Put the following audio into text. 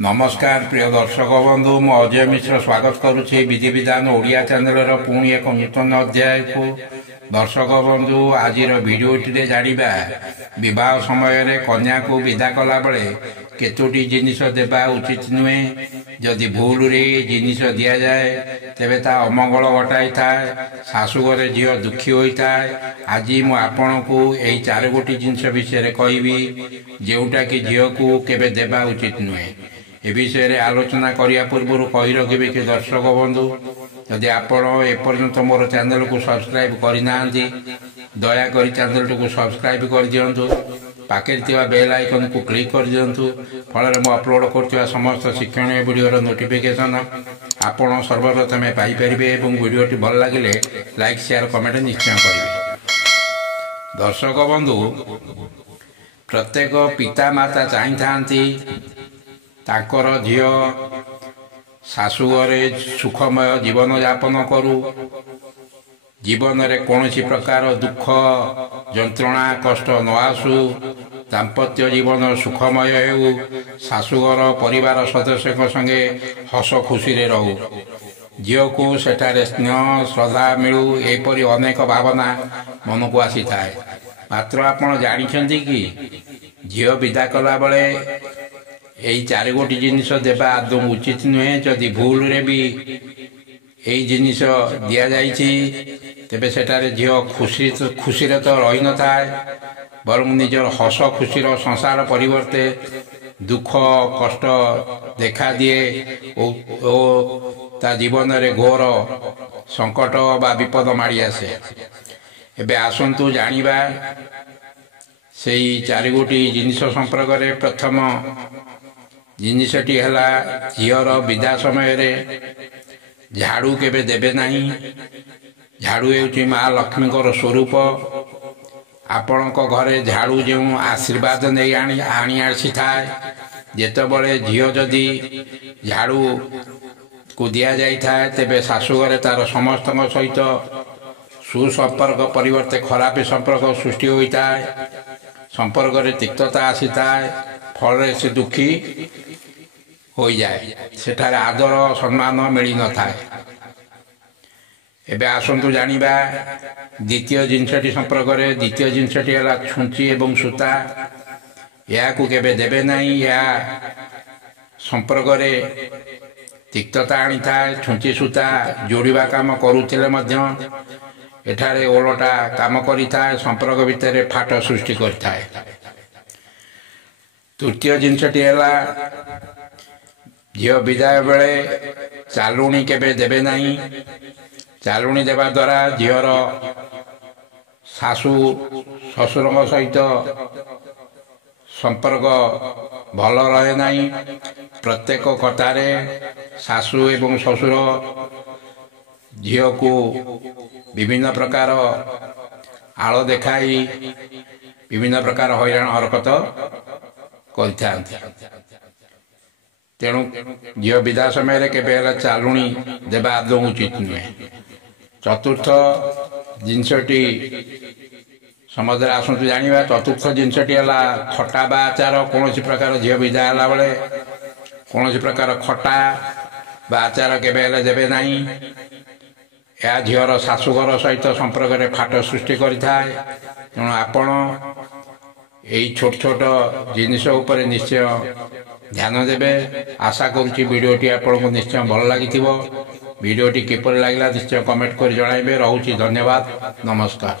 नमस्कार प्रिय दर्शक बंधु मु अजय मिश्र स्वागत करुच्ची विधि विधान ओडिया चैनल पुणी एक नूतन अध्याय को दर्शक बंधु आज भिडियोटी जानिबा विवाह समय कन्या को विदा कला बेले केतोटी जिनिस देवा उचित नुहे जदि भूल रे जिनिस दि जाए तेबे ता अमंगल घटाई थाए शाशुघर झील दुखी होता है। आज मु आपण को यही 4 गोटी जिनिस विषय कहबी जोटा कि झील को केबे देवा उचित नुहे। ए विषय आलोचना करने पूर्व कही रखिए कि दर्शक बंधु जदि आपण एपर्यंत मोर चैनल को सब्सक्राइब करना दयाकोरी चैनल को सब्सक्राइब कर दिंतु पाखे बेल आइकन को क्लिक कर दिंतु फल मु अपलोड कर समस्त शिक्षण वीडियो नोटिफिकेशन आपण सर्वप्रथम पाइपर और वीडियोटी भल लगे लाइक शेयर कमेंट निश्चय करेंगे। दर्शक बंधु प्रत्येक पिता माता चाहती ताकर झील शाशुघरे सुखमय जीवन यापन करू जीवन रे कौन प्रकार दुख जंत्रणा कष्ट न आसू दाम्पत्य जीवन सुखमय हो शाशुघर परिवार सदस्य संगे हस खुशी रे रहू झील को सेठारे स्नेह श्रद्धा मिलू एपरी अनेक भावना मन को आसी थाए। मात्र आपण जानिछंती कि झील विदा कला बेले यही 4 गोटी जिनिस देवा आदौ उचित नुहे। जदि भूल रे भी यही जिनिस दि जाइछि तेबे सेटारे झील खुशी रे तो रही न थाए बरं निजर हस खुशी संसार परिवर्ते दुख कष्ट देखा दिए ओ ता जीवन रे घोर संकट बा विपद माड़ी आसे। एबे आसंतु जानिबा सेही 4 गोटी जिनिस संपर्क रे प्रथम जिनिसटी है झीर विदा समय रे झाड़ू केबे देबे नहीं। झाड़ू हेउची माँ लक्ष्मी स्वरूप आपण घरे झाड़ू जो आशीर्वाद नहीं आनी आसी थाए जेतबले झील जदि झाड़ू को दि जाए तेबे शाशुघरे तार समस्त सहित सुसंपर्क परिवर्ते खराब संपर्क सृष्टि होता है। संपर्क रे तिक्तता आसी थाए फल से दुखी हो जाए सेठारे आदर सम्मान मिल न थाए। एबे आसंतु जानिबा द्वितीय जिनसटी संपर्क रे द्वितीय जिनसटी है छुंची एवं सूता या को केबे देबे नहीं या संपर्क रे तिक्तता आनी थाए। छुंची सूता जोड़िबा काम करुथिले मध्य एठारे ओलटा काम करिथाए संपर्क भितर फाट सृष्टि करथाए। तृतीय जिनसटी है झील विदाय बेले चालुणी केबे देबे नहीं। चालुणी देवा द्वारा झीर शाशु ससुर सहित संपर्क भल रहे नहीं। प्रत्येक कथारे शाशु एवं ससुर झील को विभिन्न प्रकार आड़ देखाई विभिन्न प्रकार हैरान हरकत कर तेणु झील विदा समय केवल चालुणी देवा आदौ उचित नुहे। चतुर्थ जिनसटी समझ आसतु जाना चतुर्थ जिनसटी है खटा बा आचार कौन प्रकार झील विदा है बेले कौन प्रकार खटा बा आचार केवल देवे नहीं। यह झीर शाशुघर सहित संपर्क में फाट सृष्टि करें। तेणु आपण यही छोट छोट जिनिस उपर निश्चय ध्यान देवे। आशा करुच्ची वीडियोटी आपको निश्चय भल लगी वीडियोटी किपर लगला निश्चय कमेंट कर जणाइबे। रहूची धन्यवाद नमस्कार।